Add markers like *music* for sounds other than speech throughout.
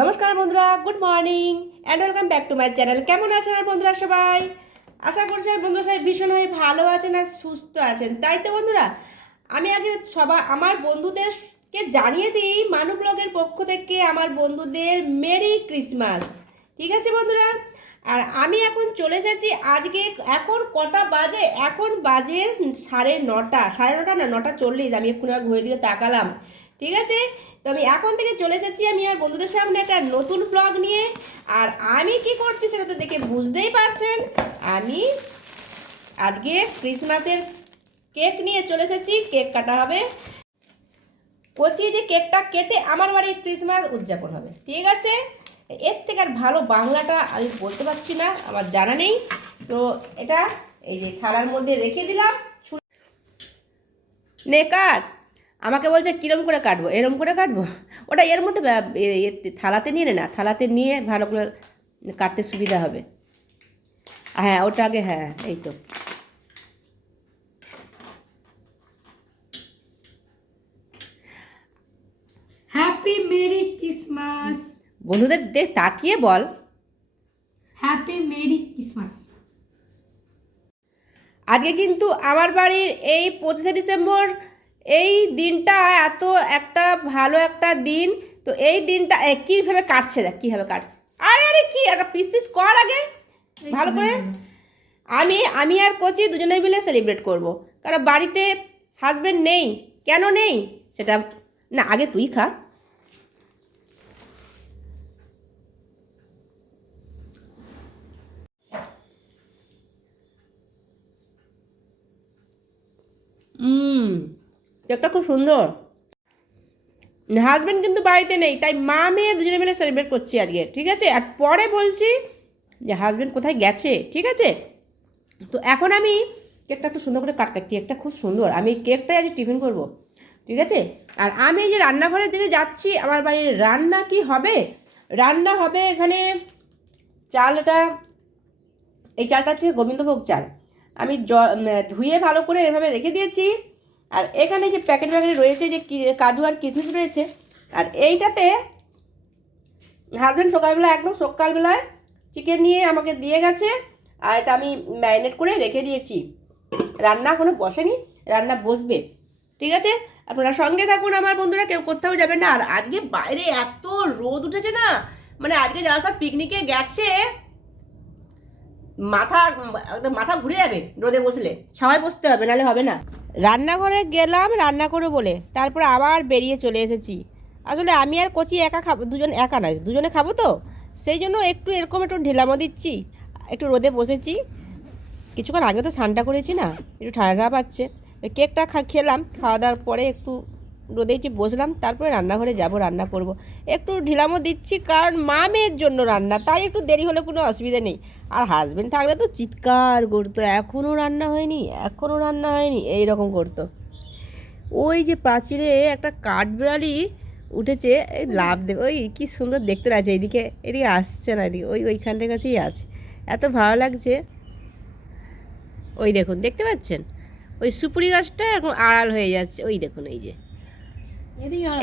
নমস্কার বন্ধুরা good morning and welcome back to my channel কেমন আছেন আর বন্ধুরা সবাই? আশা করছি আর বন্ধুরা সবাই ভীষণ ভীষণভাবে ভালো আছেন আর সুস্থ আছেন। তাই তো বন্ধুরা, আমি আগে সবাই আমার বন্ধুদেরকে জানিয়ে দিই, মানু ব্লগের পক্ষ থেকে আমার বন্ধুদের মেরি ক্রিসমাস। ঠিক আছে বন্ধুরা? আর আমি এখন চলে এসেছি আজকে এখন কটা বাজে? এখন বাজে সাড়ে নটা। সাড়ে নটা না, নটা চল্লিশ। আমি এক্ষুনি ঘুরে দিয়ে তাকালাম। ঠিক আছে? তো আমি এখন থেকে চলে এসেছি আমি আর বন্ধুদের সামনে একটা নতুন ব্লগ নিয়ে। আর আমি কি করছি সেটা তো দেখে বুঝতেই পারছেন। আমি আজকে ক্রিসমাসের কেক নিয়ে চলে এসেছি, কেক কাটা হবে। কচি যে কেকটা কেটে আমার বাড়ির ক্রিসমাস উদযাপন হবে, ঠিক আছে? এর থেকে আর ভালো বাংলাটা আমি বলতে পারছি না, আমার জানা নেই। তো এটা এই যে থালার মধ্যে রেখে দিলাম। ছুরি- নে কাট আমাকে বলছে কিরম করে কাটবো? এরম করে কাটবো? ওটা এর মধ্যে থালাতে নিয়ে না থালাতে নিয়ে ভালো করে কাটতে সুবিধা হবে। হ্যাঁ ওটা আগে হ্যাঁ এই তো। হ্যাপি মেরি ক্রিসমাস বন্ধুদের দেখ তাকিয়ে বল। হ্যাপি মেরি ক্রিসমাস আজকে কিন্তু আমার বাড়ির এই পঁচিশে ডিসেম্বর এই দিনটা এত একটা ভালো একটা দিন তো এই দিনটা কীভাবে কাটছে দেখ কীভাবে কাটছে? আরে আরে কি একটা পিস পিস কর আগে। ভালো করে। আমি আমি আর কোচি দুজনে মিলে সেলিব্রেট করব। কারণ বাড়িতে হাজব্যান্ড নেই কেন নেই? সেটা না আগে তুই খা। হুম কেকটা খুব সুন্দর। হাজব্যান্ড কিন্তু বাড়িতে নেই, তাই মা মেয়ে দুজনে মিলে সেলিব্রেট করছি আজকে, ঠিক আছে? আর পরে বলছি যে হাজব্যান্ড কোথায় গেছে, ঠিক আছে? তো এখন আমি কেকটা একটু সুন্দর করে কাটকা কেকটা খুব সুন্দর। আমি কেকটাই আজ টিফিন করব, ঠিক আছে? আর আমি যে রান্নাঘরের দিকে যাচ্ছি, আমার বাড়ির রান্না কি হবে? রান্না হবে এখানে চালটা এই চালটা হচ্ছে গোবিন্দভোগ চাল। আমি জ ধুয়ে ভালো করে এভাবে রেখে দিয়েছি। আর এখানে যে প্যাকেট প্যাকেট রয়েছে, যে কাজু আর কিশমিশ রয়েছে, আর এইটাতে হাজব্যান্ড সকালবেলা একদম সকালবেলায় চিকেন নিয়ে আমাকে দিয়ে গেছে, আর এটা আমি ম্যারিনেট করে রেখে দিয়েছি। রান্না এখনও বসেনি, রান্না বসবে। ঠিক আছে? আপনারা সঙ্গে থাকুন আমার বন্ধুরা, কেউ কোথাও যাবেন না। আর আজকে বাইরে এত রোদ উঠেছে না মানে আজকে যারা সব পিকনিকে গেছে, মাথা, একদম মাথা ঘুরে যাবে রোদে বসলে। সবাই বসতে হবে, নাহলে হবে না। রান্নাঘরে গেলাম, রান্না করে বলে। তারপর আবার বেরিয়ে চলে এসেছি। আসলে আমি আর কচি একা খাব, দুজন একা নয়, দুজনে খাব তো? সেই জন্য একটু এরকম একটু ঢিলামো দিচ্ছি, একটু রোদে বসেছি। কিছুক্ষণ আগে তো স্নানটা করেছি না, একটু ঠান্ডা পাচ্ছে। কেকটা খা, খেলাম খাওয়া দাওয়ার পরে একটু রোদে একটু বসলাম, তারপরে রান্নাঘরে যাব, রান্না করব। একটু ঢিলামো দিচ্ছি, কারণ মা মেয়ের জন্য রান্না, তাই একটু দেরি হলে কোনো অসুবিধা নেই। আর হাজবেন্ড থাকলে তো চিৎকার করতো এখনও রান্না হয়নি এখনও রান্না হয়নি এই রকম করতো। ওই যে প্রাচীরে একটা কাঠবিড়ালি উঠেছে লাভ দেবে ওই কি সুন্দর দেখতে লাগছে, এদিকে এদিকে আসছে না, এদিকে, ওই ওইখানটার কাছেই আছে। এত ভালো লাগছে। ওই দেখুন, দেখতে পাচ্ছেন? ওই সুপুরি গাছটা এখন আড়াল হয়ে যাচ্ছে, ওই দেখুন, এই যে।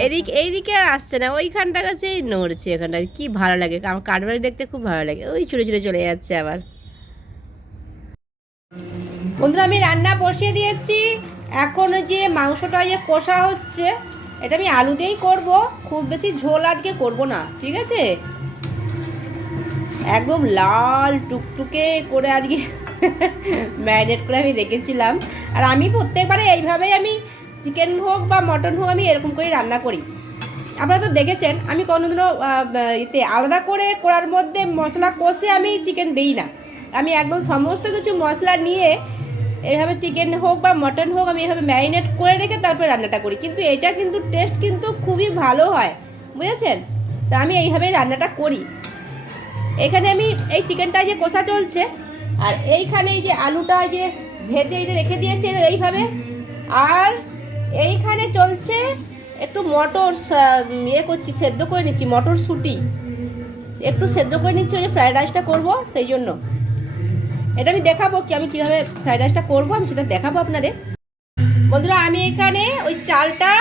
এদিক এইদিকে আর আসছে না। ওইখানটা কাছেই নড়ছে এখানটা। কি ভালো লাগে। আমার কাঠবাড়ি দেখতে খুব ভালো লাগে। ওই ছুটে ছুটে চলে যাচ্ছে আবার। বন্ধুরা আমি রান্না বসিয়ে দিয়েছি। এখন ওই যে মাংসটা যে কষা হচ্ছে এটা আমি আলু দিয়েই করব। খুব বেশি ঝোল আজকে করব না ঠিক আছে? একদম লাল টুকটুকে করে আজকে *laughs* ম্যারিনেট করে আমি রেখেছিলাম। আর আমি প্রত্যেকবারে এইভাবেই আমি চিকেন হোক বা মটন হোক আমি এরকম করেই রান্না করি। আপনারা তো দেখেছেন, আমি কোনোদিনও এতে আলাদা করে করার মধ্যে মশলা কষে আমি চিকেন দিই না। আমি একদম সমস্ত কিছু মশলা নিয়ে এইভাবে চিকেন হোক বা মটন হোক আমি এভাবে ম্যারিনেট করে রেখে তারপরে রান্নাটা করি। কিন্তু এটা কিন্তু টেস্ট কিন্তু খুবই ভালো হয়, বুঝেছেন? তা আমি এইভাবেই রান্নাটা করি। এখানে আমি এই চিকেনটা যে কষা চলছে, আর এইখানে এই যে আলুটা যে ভেজে এই যে রেখে দিয়েছে এইভাবে, আর এইখানে চলছে, একটু মটর ইয়ে করছি, সেদ্ধ করে নিচ্ছি, মটর শুটি। একটু সেদ্ধ করে নিচ্ছি, ওই যে ফ্রায়েড রাইসটা করব, সেই জন্য। এটা আমি দেখাবো কি, আমি কীভাবে ফ্রায়েড রাইসটা করব, আমি সেটা দেখাবো আপনাদের। বন্ধুরা, আমি এখানে ওই চালটা,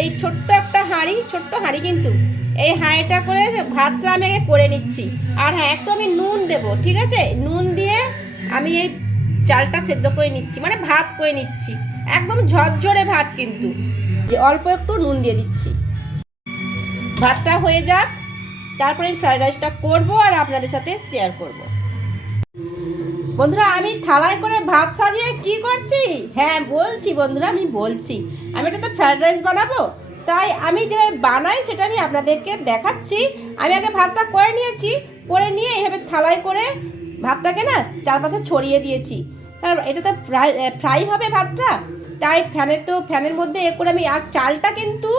এই ছোট্ট একটা হাঁড়ি, ছোট্ট হাঁড়ি কিন্তু, এই হাঁড়িটা করে ভাতটা আমি করে নিচ্ছি। আর হ্যাঁ একটু আমি নুন দেবো, ঠিক আছে? নুন দিয়ে আমি এই চালটা সেদ্ধ করে নিচ্ছি মানে ভাত করে নিচ্ছি। একদম ঝরঝরে ভাত কিন্তু। যে অল্প একটু নুন দিয়ে দিচ্ছি। ভাতটা হয়ে যাক, তারপরে আমি ফ্রাইড রাইসটা করব আর আপনাদের সাথে শেয়ার করব। বন্ধুরা, আমি থালায় করে ভাত সাজিয়ে কি করছি? হ্যাঁ বলছি বন্ধুরা, আমি বলছি। আমি এটা তো ফ্রাইড রাইস বানাবো, তাই আমি যে বানাই সেটা আমি আপনাদেরকে দেখাচ্ছি। আমি আগে ভাতটা করে নিয়েছি, করে নিয়ে এইভাবে থালায় করে ভাতটাকে না চারপাশে ছড়িয়ে দিয়েছি। কারণ এটা তো ফ্রাই ফ্রাই হবে ভাতটা? তাই ফ্যানের তো ফ্যানের মধ্যে এ করে আমি, আর চালটা কিন্তু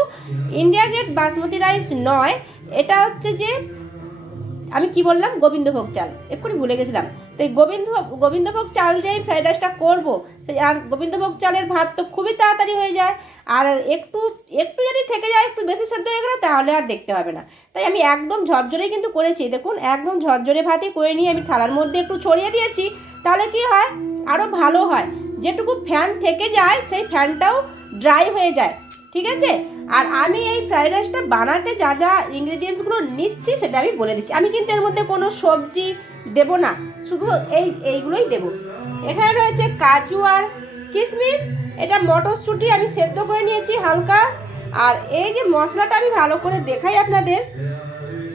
ইন্ডিয়া গেট বাসমতি রাইস নয়, এটা হচ্ছে যে আমি কি বললাম? গোবিন্দভোগ চাল। এক্ষুনি ভুলে গেছিলাম। তো এই গোবিন্দ, গোবিন্দভোগ চাল দিয়ে ফ্রাইড রাইসটা করব। সেই আর গোবিন্দভোগ চালের ভাত তো খুবই তাড়াতাড়ি হয়ে যায়। আর একটু একটু যদি থেকে যায়, একটু বেশি সেদ্ধ হয়ে গেলে তাহলে আর দেখতে হবে না। তাই আমি একদম ঝরঝরেই কিন্তু করেছি। দেখুন, একদম ঝরঝরে ভাতই করে নিয়ে আমি থালার মধ্যে একটু ছড়িয়ে দিয়েছি। তাহলে কি হয়? আরও ভালো হয়। যেটুকু ফ্যান থেকে যায়, সেই ফ্যানটাও ড্রাই হয়ে যায়। ঠিক আছে? আর আমি এই ফ্রাইড রাইসটা বানাতে যা যা ইনগ্রেডিয়েন্টসগুলো নিচ্ছি, সেটা আমি বলে দিচ্ছি। আমি কিন্তু এর মধ্যে কোনো সবজি দেব না। শুধু এই, এইগুলোই দেব। এখানে রয়েছে কাজু আর কিশমিশ। এটা মটরশুঁটি আমি সেদ্ধ করে নিয়েছি হালকা। আর এই যে মশলাটা আমি ভালো করে দেখাই আপনাদের।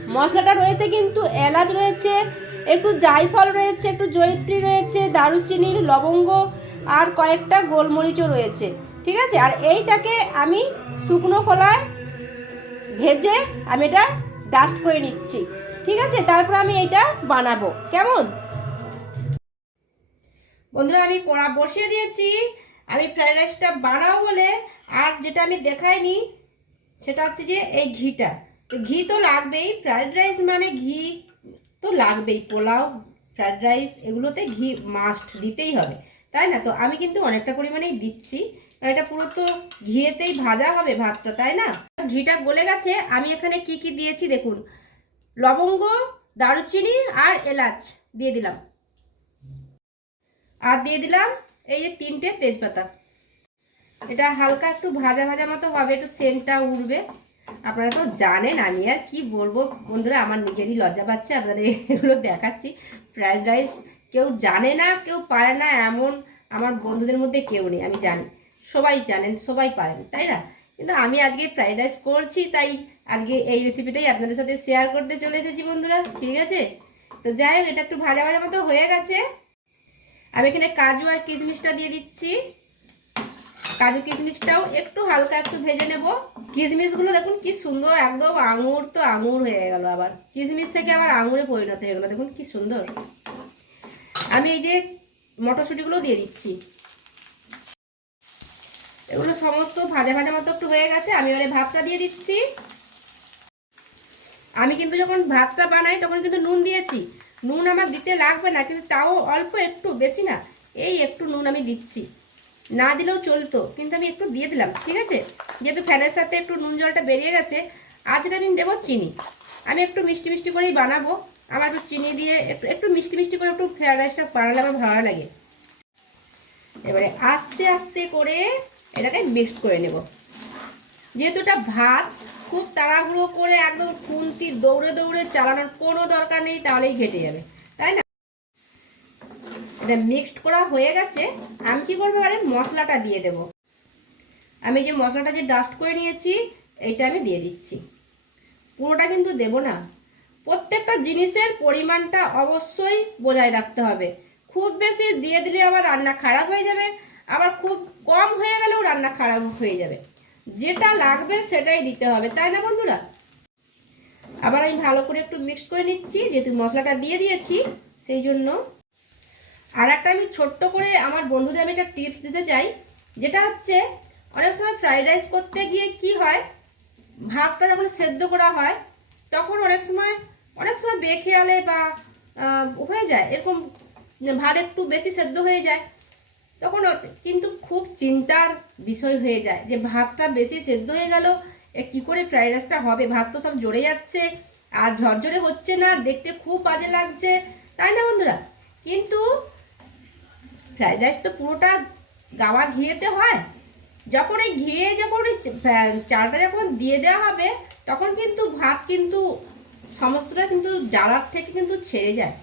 মশলাটা রয়েছে কিন্তু এলাচ রয়েছে একটু জায়ফল রয়েছে, একটু জয়িত্রী রয়েছে, দারুচিনির লবঙ্গ আর কয়েকটা গোলমরিচও রয়েছে, ঠিক আছে? আর এইটাকে আমি শুকনো খোলায় ভেজে আমি এটা ডাস্ট করে নিচ্ছি, ঠিক আছে? তারপর আমি এটা বানাবো, কেমন? বন্ধুরা, আমি কড়া বসিয়ে দিয়েছি, আমি ফ্রাইড রাইসটা বানাবো বলে, আর যেটা আমি দেখাইনি, সেটা হচ্ছে যে এই ঘিটা। তো ঘি তো লাগবেই ফ্রাইড রাইস মানে ঘি তো লাগবেই, পোলাও ফ্রায়েড রাইস এগুলোতে ঘি মাস্ট দিতেই হবে, তাই না? তো আমি কিন্তু অনেকটা পরিমাণেই দিচ্ছি। এটা পুরো তো ঘিয়েতেই ভাজা হবে ভাতটা, তাই না? ঘিটা গলে গেছে, আমি এখানে কি কি দিয়েছি দেখুন। লবঙ্গ, দারুচিনি আর এলাচ দিয়ে দিলাম। আর দিয়ে দিলাম এই যে তিনটে তেজপাতা। এটা হালকা একটু ভাজা ভাজা মতো হবে, একটু সেন্টটা উঠবে। আপনারা তো জানেন আমি আর কি বলব। বন্ধুরা, আমার নিজেরই লজ্জা পাচ্ছে, আপনাদের এগুলো দেখাচ্ছি। ফ্রায়েড রাইস কেউ জানে না, কেউ পারে না, এমন আমার বন্ধুদের মধ্যে কেউ নেই, আমি জানি। সবাই জানেন, সবাই পারেন, তাই না? কিন্তু আমি আজকে ফ্রায়েড রাইস করছি, তাই আজকে এই রেসিপিটাই আপনাদের সাথে শেয়ার করতে চলে এসেছি, বন্ধুরা, ঠিক আছে? তো যাই হোক, এটা একটু ভাজা ভাজা মতো হয়ে গেছে। আমি এখানে কাজু আর কিশমিশটা দিয়ে দিচ্ছি। কাজু কিশমিশটাও একটু হালকা একটু ভেজে নেব। কিশমিশগুলো দেখুন কি সুন্দর, একদম আঙুর তো আঙুর হয়ে গেল আবার। কিশমিশ থেকে আবার আঙুরে পরিণত হয়ে গেলো, দেখুন কি সুন্দর। আমি এই যে মটরশুঁটিগুলো দিয়ে দিচ্ছি। এগুলো সমস্ত ভাজা ভাজা মতো একটু হয়ে গেছে, আমি এবারে ভাতটা দিয়ে দিচ্ছি। আমি কিন্তু যখন ভাতটা বানাই তখন কিন্তু নুন দিয়েছি। নুন আমার দিতে লাগবে না, কিন্তু তাও অল্প একটু, বেশি না, এই একটু নুন আমি দিচ্ছি। না দিলেও চলতো, কিন্তু আমি একটু দিয়ে দিলাম, ঠিক আছে? যেহেতু ফ্যানের সাথে একটু নুন জলটা বেরিয়ে গেছে আজ দিন দেবো চিনি। আমি একটু মিষ্টি মিষ্টি করেই বানাবো আমার একটু চিনি দিয়ে একটু একটু মিষ্টি মিষ্টি করে একটু ফ্রাইড রাইসটা বানালে আমার ভালো লাগে। এবারে আস্তে আস্তে করে এটাকে মিক্সড করে নেব। যেহেতু এটা ভাত, খুব তাড়াহুড়ো করে একদম খুন্তি দৌড়ে দৌড়ে চালানোর কোনো দরকার নেই, তাহলেই ঘেটে যাবে। মিক্সড করা হয়ে গেছে, আমি কি করব এবারে? মশলাটা দিয়ে দেব। আমি যে মশলাটা যে ডাস্ট করে নিয়েছি, এইটা আমি দিয়ে দিচ্ছি। পুরোটা কিন্তু দেব না। প্রত্যেকটা জিনিসের পরিমাণটা অবশ্যই বজায় রাখতে হবে। খুব বেশি দিয়ে দিলে আবার রান্না খারাপ হয়ে যাবে। আবার খুব কম হয়ে গেলেও রান্না খারাপ হয়ে যাবে। যেটা লাগবে সেটাই দিতে হবে, তাই না বন্ধুরা? আবার আমি ভালো করে একটু মিক্সড করে নিচ্ছি, যেহেতু মশলাটা দিয়ে দিয়েছি, সেই জন্য আর একটা আমি ছোট্ট করে আমার বন্ধুদের আমি একটা টিপস দিতে চাই, যেটা হচ্ছে অনেক সময় ফ্রাইড রাইস করতে গিয়ে কি হয়, ভাতটা যখন সেদ্ধ করা হয়, তখন অনেক সময় অনেক সময় বেখেয়ালে বা হয়ে যায়, এরকম ভাত একটু বেশি সেদ্ধ হয়ে যায়, তখন কিন্তু খুব চিন্তার বিষয় হয়ে যায় যে ভাতটা বেশি সেদ্ধ হয়ে গেল কী করে ফ্রাইড রাইসটা হবে? ভাত তো সব জড়ে যাচ্ছে, আর ঝরঝরে হচ্ছে না, দেখতে খুব বাজে লাগছে, তাই না বন্ধুরা? কিন্তু ফ্রাইড রাইস তো পুরোটা গাওয়া ঘিয়েতে হয়। যখন এই ঘিয়ে যখন ওই চালটা যখন দিয়ে দেওয়া হবে, তখন কিন্তু ভাত কিন্তু সমস্তটা কিন্তু জ্বালার থেকে কিন্তু ছেড়ে যায়।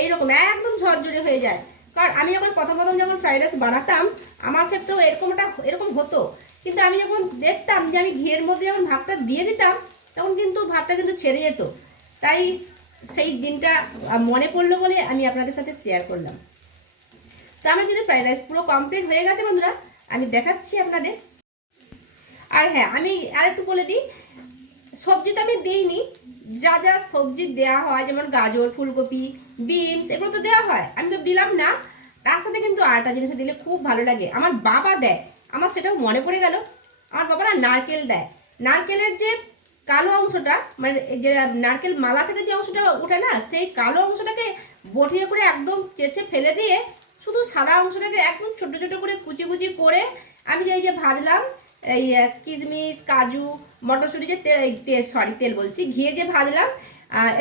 এই রকম একদম ঝরঝরে হয়ে যায়। কারণ আমি যখন প্রথম প্রথম যখন ফ্রাইড রাইস বানাতাম, আমার ক্ষেত্রেও এরকমটা এরকম হতো। কিন্তু আমি যখন দেখতাম যে আমি ঘিয়ের মধ্যে যখন ভাতটা দিয়ে দিতাম, তখন কিন্তু ভাতটা কিন্তু ছেড়ে যেত। তাই সেই দিনটা মনে পড়ল বলে আমি আপনাদের সাথে শেয়ার করলাম। তো আমার কিন্তু ফ্রাইড রাইস পুরো কমপ্লিট হয়ে গেছে বন্ধুরা। আমি দেখাচ্ছি আপনাদের। আর হ্যাঁ আমি আর একটু বলে দিই, সবজি তো আমি দিইনি। যা যা সবজি দেওয়া হয়, যেমন গাজর, ফুলকপি, বিনস, এগুলো তো দেওয়া হয়। আমি তো দিলাম না। তার সাথে কিন্তু আটা জিনিস দিলে খুব ভালো লাগে। আমার বাবা দেয়। আমার সেটাও মনে পড়ে গেল। আমার বাবা না নারকেল দেয়। নারকেলের যে কালো অংশটা মানে যে নারকেল মালা থেকে যে অংশটা ওঠে না, সেই কালো অংশটাকে বটিয়ে করে একদম চেঁচে ফেলে দিয়ে শুধু সাদা অংশটাকে একদম ছোট ছোট করে কুচি কুচি করে আমি যে এই যে ভাজলাম, এই কিশমিশ, কাজু, মটরশুঁটি যে তেল সরি তেল বলছি, ঘিয়ে যে ভাজলাম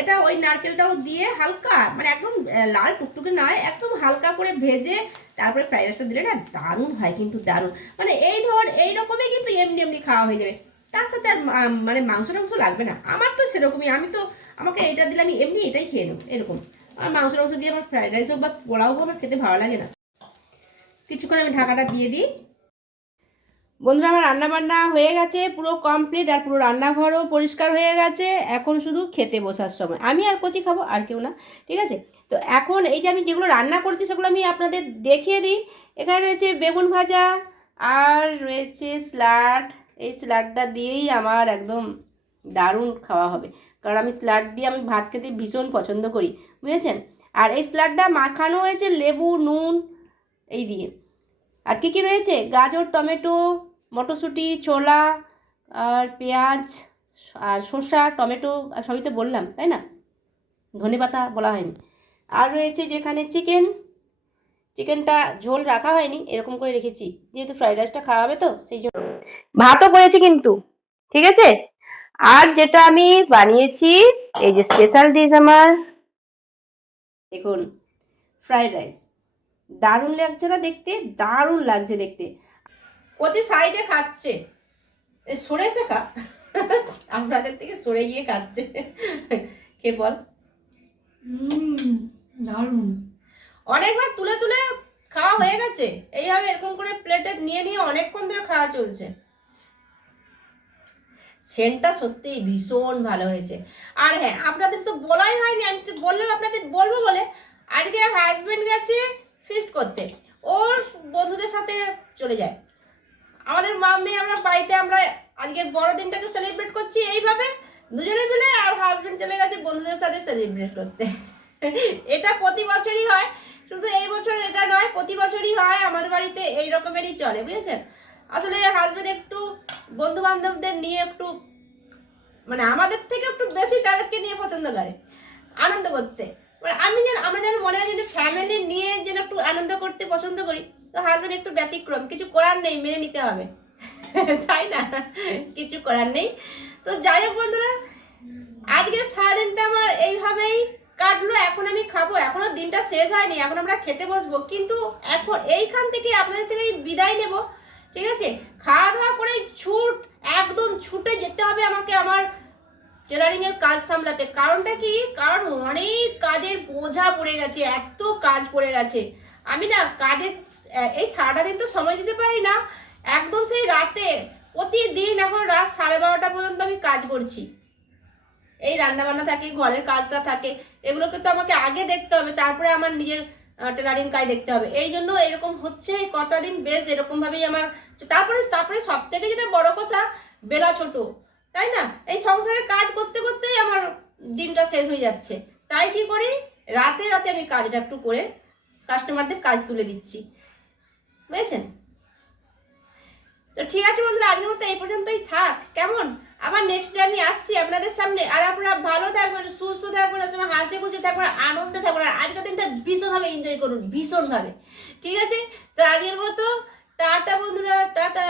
এটা ওই নারকেলটাও দিয়ে হালকা মানে একদম লাল টুকটুকে নয়, একদম হালকা করে ভেজে তারপরে ফ্রাইড রাইসটা দিলে না দারুণ হয় কিন্তু, দারুণ। মানে এই ধর, এই রকমই কিন্তু এমনি এমনি খাওয়া হয়ে যাবে। তার সাথে আর মানে মাংস টাংস লাগবে না। আমার তো সেরকমই, আমি তো, আমাকে এটা দিলে আমি এমনি এটাই খেয়ে নেব, এরকম। আর মাংস টাংস দিয়ে আমার ফ্রাইড রাইস হোক বা পোলাও হোক, আমার খেতে ভালো লাগে না। কিছুক্ষণ আমি ঢাকাটা দিয়ে দিই। বন্ধুরা, আমার রান্না বান্না হয়ে গেছে পুরো কমপ্লিট আর পুরো রান্নাঘরও পরিষ্কার হয়ে গেছে। এখন শুধু খেতে বসার সময়। আমি আর কচি খাব, আর কেউ না, ঠিক আছে? তো এখন এই যে আমি যেগুলো রান্না করছি, সেগুলো আমি আপনাদের দেখিয়ে দিই। এখানে রয়েছে বেগুন ভাজা আর রয়েছে স্লাড। এই স্লাডটা দিয়েই আমার একদম দারুণ খাওয়া হবে। কারণ আমি স্লাড দিয়ে আমি ভাত খেতে ভীষণ পছন্দ করি। বুঝেছেন? আর এই স্লাডটা মাখানো হয়েছে লেবু, নুন, এই দিয়ে। আর কী কী রয়েছে? গাজর, টমেটো, মটরশুঁটি, ছোলা, আর পেঁয়াজ, আর শসা, টমেটো, আর সবই তো বললাম, তাই না? ধনে পাতা বলা হয়নি। আর রয়েছে যেখানে চিকেন, চিকেনটা ঝোল রাখা হয়নি, এরকম করে রেখেছি। যেহেতু ফ্রাইড রাইসটা খাওয়া হবে তো, সেই জন্য। ভাতও করেছি কিন্তু, ঠিক আছে? আর যেটা আমি বানিয়েছি, এই যে স্পেশাল ডিশ আমার দেখুন ফ্রাইড রাইস দারুণ লাগছে না দেখতে? দারুণ লাগছে দেখতে। কচি সাইডে খাচ্ছে। সরে এসে খা। আপনাদের থেকে সরে গিয়ে খাচ্ছে। কে বল? দারুণ। অনেকবার তুলে তুলে খাওয়া হয়ে গেছে। এইভাবে এরকম করে প্লেটে নিয়ে নিয়ে অনেকক্ষণ ধরে খাওয়া চলছে। সেন্টটা সত্যিই ভীষণ ভালো হয়েছে। আর হ্যাঁ আপনাদের তো বলাই হয়নি, আমি তো বললাম আপনাদের বলব বলে। আজকে হাজবেন্ড গেছে ফিস্ট করতে। ওর বন্ধুদের সাথে চলে যায়। আমাদের মা মেয়ে আমরা বাড়িতে, আমরা আজকে বড়দিনটাকে সেলিব্রেট করছি এইভাবে। দুজনে মিলে আর হাজবেন্ড চলে গেছে বন্ধুদের সাথে সেলিব্রেট করতে। এটা প্রতি বছরই হয়। শুধু এই বছর এটা নয়, প্রতি বছরই হয়। আমার বাড়িতে এই রকমেরই চলে, বুঝেছেন? আসলে হাজবেন্ড একটু বন্ধু বান্ধবদের নিয়ে একটু মানে আমাদের থেকে একটু বেশি তাদেরকে নিয়ে পছন্দ করে, আনন্দ করতে। মানে আমি যেন, আমরা যেন মনে হয় যেন ফ্যামিলি নিয়ে যেন একটু আনন্দ করতে পছন্দ করি, তো হাজবেন্ড একটু ব্যতিক্রম, কিছু করার নেই, মেনে নিতে হবে। *laughs* তাই না? কিছু করার নেই। তো যাই হোক বন্ধুরা, আজকে সারাদিনটা আমার এইভাবেই কাটলো, এখন আমি খাব। এখনও দিনটা শেষ হয়নি, এখন আমরা খেতে বসবো। কিন্তু এখন এইখান থেকে আপনাদের থেকে বিদায় নেব। ঠিক আছে? খাওয়া দাওয়া করে ছুট, একদম ছুটে যেতে হবে আমাকে আমার টেলারিং এর কাজ সামলাতে। কারণটা কি? কারণ অনেক কাজের বোঝা পড়ে গেছে, এত কাজ পড়ে গেছে। আমি না কাজের এই সারাটা দিন তো সময় দিতে পারি না। একদম সেই রাতে, প্রতিদিন এখন রাত সাড়ে বারোটা পর্যন্ত আমি কাজ করছি। এই রান্না বান্না থাকে, ঘরের কাজটা থাকে, এগুলোকে তো আমাকে আগে দেখতে হবে। তারপরে আমার নিজের টেলারিং কাজ দেখতে হবে। এই জন্য এরকম হচ্ছে, কটা দিন বেশ এরকম ভাবেই আমার তারপরে তারপরে সব থেকে যেটা বড় কথা, বেলা ছোট, তাই না? এই সংসারের কাজ করতে করতেই আমার দিনটা শেষ হয়ে যাচ্ছে। তাই কি করি? রাতে রাতে আমি কাজটা একটু করে কাস্টমারদের কাজ তুলে দিচ্ছি। বুঝেছেন? তো ঠিক আছে বন্ধুরা, আজকের মতো এই পর্যন্তই থাক। কেমন? আবার নেক্সট ডে আমি আসছি আপনাদের সামনে। আর আপনারা ভালো থাকবেন, সুস্থ থাকবেন হাসি খুশি থাকবেন, আনন্দে থাকবেন। আর আজকের দিনটা ভীষণভাবে এনজয় করুন, ভীষণভাবে। ঠিক আছে? তো আগের মতো, টাটা বন্ধুরা, টাটা।